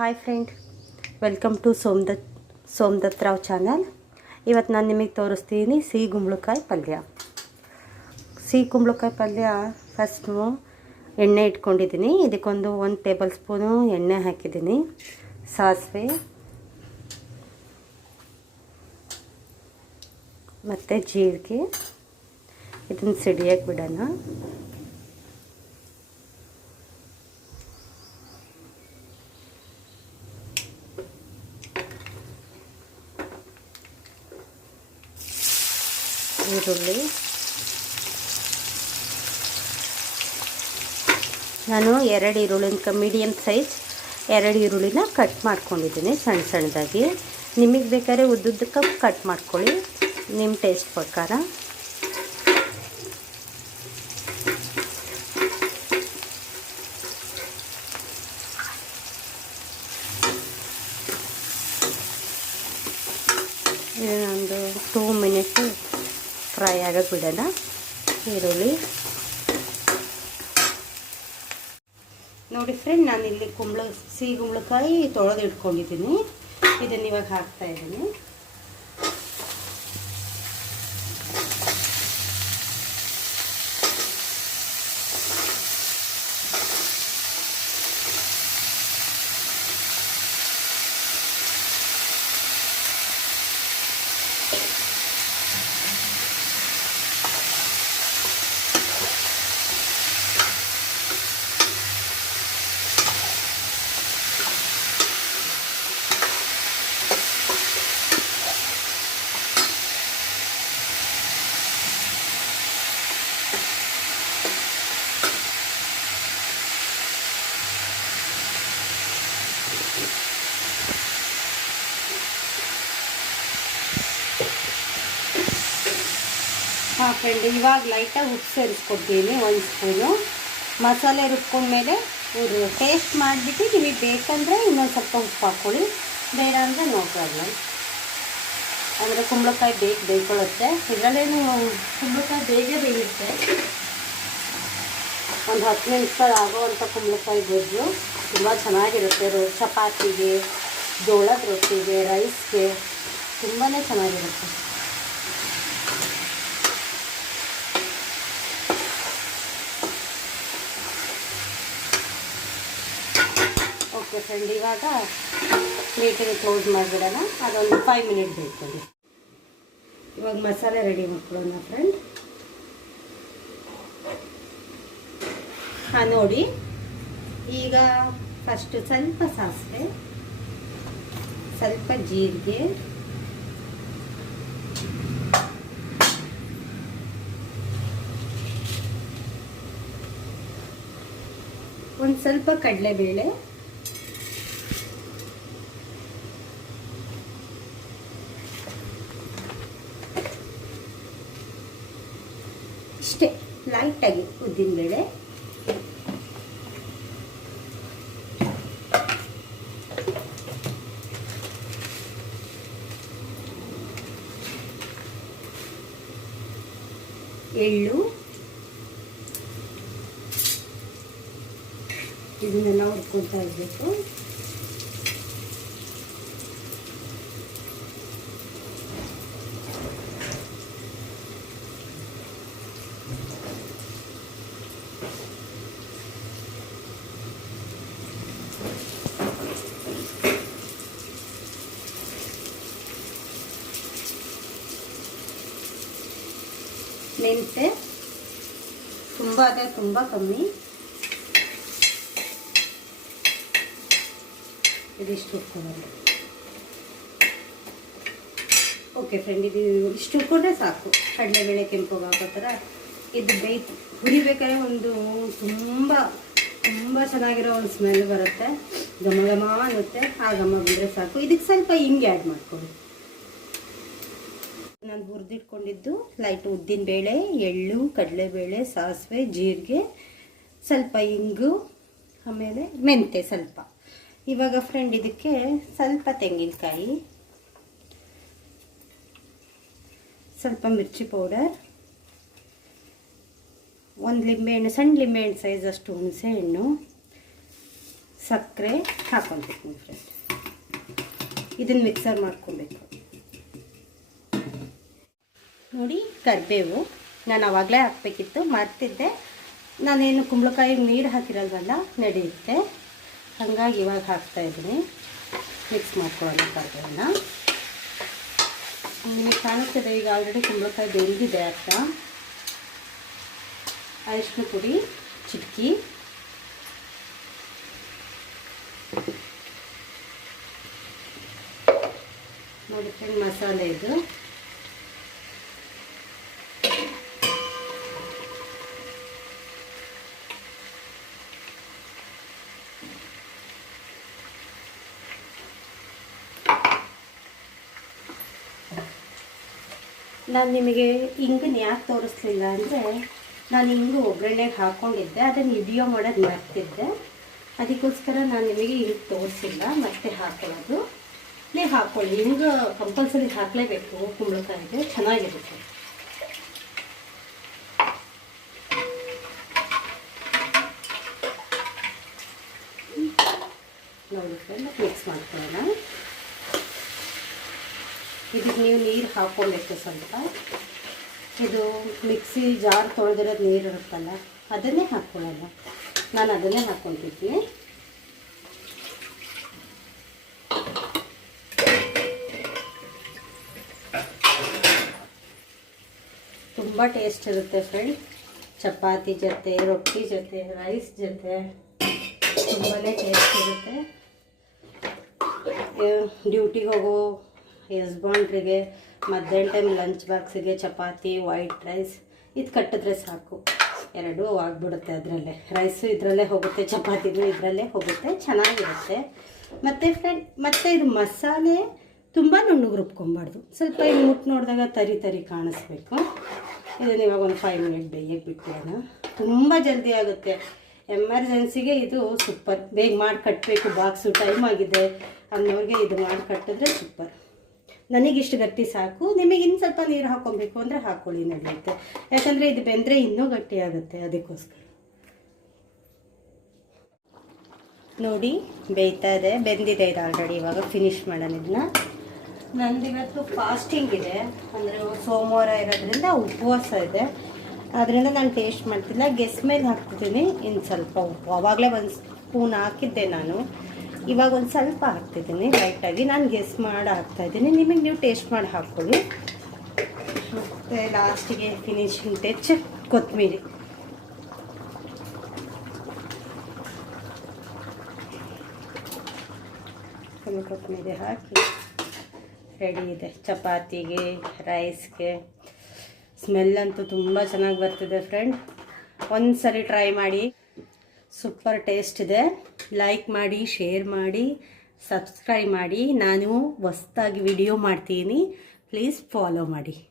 Hi friend welcome to Somadat Somadat Rao channel ಇವತ್ತು ನಾನು ನಿಮಗೆ ತೋರಿಸ್ತೀನಿ ಸಿಹಿ ಕುಂಬಳಕಾಯಿ ಪಲ್ಯ. ಸಿಹಿ ಕುಂಬಳಕಾಯಿ ಪಲ್ಯ ಫಸ್ಟು ಎಣ್ಣೆ ಇಟ್ಕೊಂಡಿದ್ದೀನಿ ಇದಕ್ಕೊಂದು ಒಂದು ಟೇಬಲ್ ಸ್ಪೂನು ಎಣ್ಣೆ ಹಾಕಿದ್ದೀನಿ ಸಾಸಿವೆ. ಮತ್ತು ಜೀರಿಗೆ. ಇದನ್ನು ಸಿಡಿಯಕ್ಕೆ ಬಿಡೋಣ. ಈರುಳ್ಳಿ. ನಾನು ಎರಡು ಈರುಳ್ಳಿನ ಮೀಡಿಯಮ್ ಸೈಜ್ ಎರಡು ಈರುಳ್ಳಿನ ಕಟ್ ಮಾಡ್ಕೊಂಡಿದ್ದೀನಿ ಸಣ್ಣ ಸಣ್ಣದಾಗಿ. ನಿಮಗೆ ಬೇಕಾದ್ರೆ ಉದ್ದುದ್ದಕ್ಕೆ ಕಟ್ ಮಾಡ್ಕೊಳ್ಳಿ ನಿಮ್ಮ ಟೇಸ್ಟ್ ಪ್ರಕಾರ. ಇದನ್ನೊಂದು ಟೂ ಮಿನಿಟ್ ಫ್ರೈ ಆಗೋಕ್ಕೆ ಬಿಡೋಣ. ಈರುಳ್ಳಿ. ನೋಡಿ ಫ್ರೆಂಡ್ ನಾನು ಇಲ್ಲಿ ಕುಂಬಳ, ಸಿಹಿ ಕುಂಬಳಕಾಯಿ ತೊಳೆದು ಇಟ್ಕೊಂಡಿದ್ದೀನಿ ಇದನ್ನು ಇವಾಗ ಹಾಕ್ತಾ ಇದ್ದೀನಿ. ಹಾಂ ಫ್ರೆಂಡ್ ಇವಾಗ ಲೈಟಾಗಿ ಉಪ್ಪು ಸೇರಿಸ್ಕೊಡ್ತೀನಿ, ಒಂದು ಸ್ಪೂನು ಮಸಾಲೆ ರುಬ್ಕೊಂಡ್ಮೇಲೆ ಇವರು ಟೇಸ್ಟ್ ಮಾಡಿಬಿಟ್ಟು ನಿಮಗೆ ಬೇಕಂದರೆ ಇನ್ನೊಂದು ಸ್ವಲ್ಪ ಉಪ್ಪು ಹಾಕ್ಕೊಳ್ಳಿ. ಬೇಡ ಅಂದರೆ ನೋ ಪ್ರಾಬ್ಲಮ್ ಅಂದರೆ ಕುಂಬಳಕಾಯಿ ಬೇಗ ಬೇಯ್ಕೊಳ್ಳುತ್ತೆ ಇದರಲ್ಲೇನು ಕುಂಬಳಕಾಯಿ ಬೇಗ ಬೇಯುತ್ತೆ. ಒಂದು ಹತ್ತು ನಿಮಿಷದಲ್ಲಿ ಆಗೋವಂಥ ಕುಂಬಳಕಾಯಿ ಗೊಜ್ಜು. ತುಂಬ ಚೆನ್ನಾಗಿರುತ್ತೆ. ರೋ, ಚಪಾತಿಗೆ, ಜೋಳದ ರೊಟ್ಟಿಗೆ ರೈಸ್ಗೆ ತುಂಬಾ ಚೆನ್ನಾಗಿರುತ್ತೆ. ಓಕೆ ಫ್ರೆಂಡ್ ಇವಾಗ ಪ್ಲೇಟಿಗೆ ಕ್ಲೋಸ್ ಮಾಡಿಬಿಡೋಣ. ಅದೊಂದು ಫೈವ್ ಮಿನಿಟ್ ಬೇಕು ಇವಾಗ ಮಸಾಲೆ ರೆಡಿ ಮಾಡ್ಕೊಳ್ಳೋಣ ಫ್ರೆಂಡ್ ಹಾಂ, ನೋಡಿ. ಈಗ ಫಸ್ಟು ಸ್ವಲ್ಪ ಸಾಸಿವೆ, ಸ್ವಲ್ಪ ಜೀರಿಗೆ, ಒಂದು ಸ್ವಲ್ಪ ಕಡಲೆಬೇಳೆ ಇಷ್ಟೇ ಲೈಟಾಗಿ ಉದ್ದಿನಬೇಳೆ ಎಳ್ಳು. ಇದನ್ನೆಲ್ಲ ಹುಡ್ಕೊತಾ ಇರಬೇಕು. ಮೆಂತೆ ತುಂಬ ಅದೇ ತುಂಬ ಕಮ್ಮಿ. ಇದಿಷ್ಟು ಹುರ್ಕೊಳ್ಳೋದು ಓಕೆ ಫ್ರೆಂಡ್ ಇದು ಇಷ್ಟು ಹುರ್ಕೊಂಡ್ರೆ ಸಾಕು. ಕಡಲೆಬೇಳೆ ಕೆಂಪು ಥರ. ಇದು ಬೇಯ್ತು. ಹುರಿಬೇಕಾದ್ರೆ ಒಂದು ತುಂಬ ತುಂಬ ಚೆನ್ನಾಗಿರೋ ಒಂದು ಸ್ಮೆಲ್ ಬರುತ್ತೆ. ಘಮ ಘಮ ಅನ್ನುತ್ತೆ. ಆ ಘಮ ಬಂದರೆ ಸಾಕು. ಇದಕ್ಕೆ ಸ್ವಲ್ಪ ಹಿಂಗೆ ಆ್ಯಡ್ ಮಾಡ್ಕೊಳ್ಳಿ. ನಾನು ಹುರಿದಿಟ್ಕೊಂಡಿದ್ದು ಲೈಟ್ ಉದ್ದಿನ ಬೇಳೆ, ಎಳ್ಳು, ಕಡಲೆಬೇಳೆ, ಸಾಸಿವೆ, ಜೀರಿಗೆ, ಸ್ವಲ್ಪ ಹಿಂಗು ಆಮೇಲೆ ಮೆಂತೆ ಸ್ವಲ್ಪ. ಇವಾಗ ಫ್ರೆಂಡ್ ಇದಕ್ಕೆ ಸ್ವಲ್ಪ ತೆಂಗಿನಕಾಯಿ, ಸ್ವಲ್ಪ ಮಿರ್ಚಿ ಪೌಡರ್ ಒಂದು ಲಿಂಬೆಹಣ್ಣು ಸಣ್ಣ ಲಿಂಬೆಹಣ್ಣು ಅಷ್ಟು ಹುಣಸೆ ಹಣ್ಣು. ಸಕ್ಕರೆ ಹಾಕೊಳ್ತೀನಿ ಫ್ರೆಂಡ್ ಇದನ್ನು ಮಿಕ್ಸರ್ ಮಾಡ್ಕೊಬೇಕು ನೋಡಿ, ಕರಿಬೇವು. ನಾನು ಆವಾಗಲೇ ಹಾಕಬೇಕಿತ್ತು, ಮರ್ತಿದ್ದೆ. ನಾನೇನು ಕುಂಬಳಕಾಯಿ ನೀರು ಹಾಕಿರಲ್ವಲ್ಲ, ನಡೆಯುತ್ತೆ. ಹಾಗಾಗಿ ಇವಾಗ ಹಾಕ್ತಾ ಇದ್ದೀನಿ. ಮಿಕ್ಸ್ ಮಾಡ್ಕೊಳ್ಳೋಣ ಕರಿಬೇವನ್ನ. ನಿಮಗೆ ಕಾಣಿಸ್ತಿದೆ ಈಗ ಆಲ್ರೆಡಿ ಕುಂಬಳಕಾಯಿ ಬೆಂದಿದೆ ಅಂತ. ಅರಿಶಿನ ಪುಡಿ ಚಿಟಕಿ. ನೋಡಿ ಮಸಾಲೆ ಇದು. ನಾನು ನಿಮಗೆ ಹಿಂಗನ್ನು ಯಾಕೆ ತೋರಿಸ್ಲಿಲ್ಲ ಅಂದರೆ ನಾನು ಹಿಂಗೆ ಒಗ್ಗರಣೆಗೆ ಹಾಕ್ಕೊಂಡಿದ್ದೆ ಅದನ್ನು ವಿಡಿಯೋ ಮಾಡೋದು ಮರ್ತಿದ್ದೆ. ಅದಕ್ಕೋಸ್ಕರ ನಾನು ನಿಮಗೆ ಹಿಂಗೆ ತೋರಿಸಿಲ್ಲ, ಮತ್ತೆ ಹಾಕೊಳ್ಳೋದು. ನೀವು ಹಾಕ್ಕೊಳ್ಳಿ ಹಿಂಗೆ ಕಂಪಲ್ಸರಿ ಹಾಕಲೇಬೇಕು, ಕುಂಬಳಕಾಯಿಗೆ. ಚೆನ್ನಾಗಿರುತ್ತೆ. ನೋಡಿ ಮಿಕ್ಸ್ ಮಾಡ್ಕೊಳ್ಳೋಣ. ಇದಕ್ಕೆ ನೀವು ನೀರು ಹಾಕ್ಕೊಬೇಕು ಸ್ವಲ್ಪ. ಇದು ಮಿಕ್ಸಿ ಜಾರ್ ತೊಳೆದಿರೋದು ನೀರು ಇರುತ್ತಲ್ಲ, ಅದನ್ನೇ ಹಾಕ್ಕೊಳ್ಳಲ್ಲ ನಾನು ಅದನ್ನೇ ಹಾಕ್ಕೊತಿದ್ದೀನಿ ತುಂಬ ಟೇಸ್ಟ್ ಇರುತ್ತೆ ಫ್ರೆಂಡ್. ಚಪಾತಿ ಜೊತೆ, ರೊಟ್ಟಿ ಜೊತೆ, ರೈಸ್ ಜೊತೆ ತುಂಬಾ ಟೇಸ್ಟ್ ಇರುತ್ತೆ. ಡ್ಯೂಟಿಗೆ ಹೋಗೋ ಯಜಮಾನ್ರಿಗೆ ಮಧ್ಯಾಹ್ನ ಟೈಮ್ ಲಂಚ್ ಬಾಕ್ಸಿಗೆ ಚಪಾತಿ ವೈಟ್ ರೈಸ್ ಇದು ಕಟ್ಟಿದ್ರೆ ಸಾಕು. ಎರಡೂ ಆಗ್ಬಿಡುತ್ತೆ ಅದರಲ್ಲೇ. ರೈಸು ಇದರಲ್ಲೇ ಹೋಗುತ್ತೆ, ಚಪಾತಿನೂ ಇದರಲ್ಲೇ ಹೋಗುತ್ತೆ, ಚೆನ್ನಾಗಿರುತ್ತೆ. ಮತ್ತು ಫ್ರೆಂಡ್ ಮತ್ತು ಇದು ಮಸಾಲೆ ತುಂಬ ನುಣ್ಣಗೆ ರುಬ್ಕೊಬಾರ್ದು. ಸ್ವಲ್ಪ ಇಲ್ಲಿ ಮುಟ್ಟು ನೋಡಿದಾಗ ತರಿ ತರಿ ಕಾಣಿಸ್ಬೇಕು. ಇದನ್ನು ಇವಾಗ ಒಂದು ಫೈವ್ ಮಿನಿಟ್ ಬೇಯಕ್ಕೆ ಬಿಟ್ಟಿರೋಣ ತುಂಬ ಜಲ್ದಿ ಆಗುತ್ತೆ. ಎಮರ್ಜೆನ್ಸಿಗೆ ಇದು ಸೂಪರ್ ಬೇಗ ಮಾಡಿ ಕಟ್ಟಬೇಕು ಬಾಕ್ಸು ಟೈಮ್ ಆಗಿದೆ. ಅನ್ನೋರಿಗೆ ಇದು ಮಾಡಿ ಕಟ್ಟಿದ್ರೆ ಸೂಪರ್ ನನಗಿಷ್ಟು ಗಟ್ಟಿ ಸಾಕು, ನಿಮಗೆ ಇನ್ನು ಸ್ವಲ್ಪ ನೀರು ಹಾಕ್ಕೊಬೇಕು ಅಂದರೆ ಹಾಕ್ಕೊಳ್ಳಿ ನಡೆಯುತ್ತೆ ಯಾಕಂದರೆ ಇದು ಬೆಂದರೆ ಇನ್ನೂ ಗಟ್ಟಿ ಆಗುತ್ತೆ ಅದಕ್ಕೋಸ್ಕರ. ನೋಡಿ, ಬೇಯ್ತಾ ಇದೆ, ಬೆಂದಿದೆ ಇದು ಆಲ್ರೆಡಿ ಇವಾಗ ಫಿನಿಶ್ ಮಾಡೋಣ ಇದನ್ನ. ನಂದು ಇವತ್ತು ಫಾಸ್ಟಿಂಗ್ ಇದೆ, ಅಂದರೆ ಸೋಮವಾರ ಇರೋದ್ರಿಂದ ಉಪವಾಸ ಇದೆ. ಅದರಿಂದ ನಾನು ಟೇಸ್ಟ್ ಮಾಡ್ತಿಲ್ಲ ಗೆಸ್ ಮೇಲೆ ಹಾಕ್ತಿದ್ದೀನಿ, ಇನ್ನು ಸ್ವಲ್ಪ ಉಪ್ಪು. ಅವಾಗಲೇ ಒಂದು ಸ್ಪೂನ್ ಹಾಕಿದ್ದೆ ನಾನು. ಇವಾಗ ಒಂದು ಸ್ವಲ್ಪ ಹಾಕ್ತಿದ್ದೀನಿ ಲೈಟಾಗಿ ನಾನು ಗೆಸ್ ಮಾಡಿ ಹಾಕ್ತಾಯಿದ್ದೀನಿ ನಿಮಗೆ ನೀವು ಟೇಸ್ಟ್ ಮಾಡಿ ಹಾಕ್ಕೊಳ್ಳಿ ಮತ್ತು ಲಾಸ್ಟಿಗೆ ಫಿನಿಶಿಂಗ್ ಟಚ್ ಕೊತ್ತಂಬರಿ ಕೊತ್ತಂಬರಿ ಹಾಕಿ. ರೆಡಿ ಇದೆ. ಚಪಾತಿಗೆ ರೈಸ್ಗೆ ಸ್ಮೆಲ್ ಅಂತೂ ತುಂಬ ಚೆನ್ನಾಗಿ ಬರ್ತಿದೆ ಫ್ರೆಂಡ್ ಒಂದು ಸರಿ ಟ್ರೈ ಮಾಡಿ. ಸೂಪರ್ ಟೇಸ್ಟ್ ಇದೆ. ಲೈಕ್ ಮಾಡಿ ಶೇರ್ ಮಾಡಿ ಸಬ್ಸ್ಕ್ರೈಬ್ ಮಾಡಿ. ನಾನು ಹೊಸ್ದಾಗಿ ವಿಡಿಯೋ ಮಾಡ್ತೀನಿ. ಪ್ಲೀಸ್ ಫಾಲೋ ಮಾಡಿ.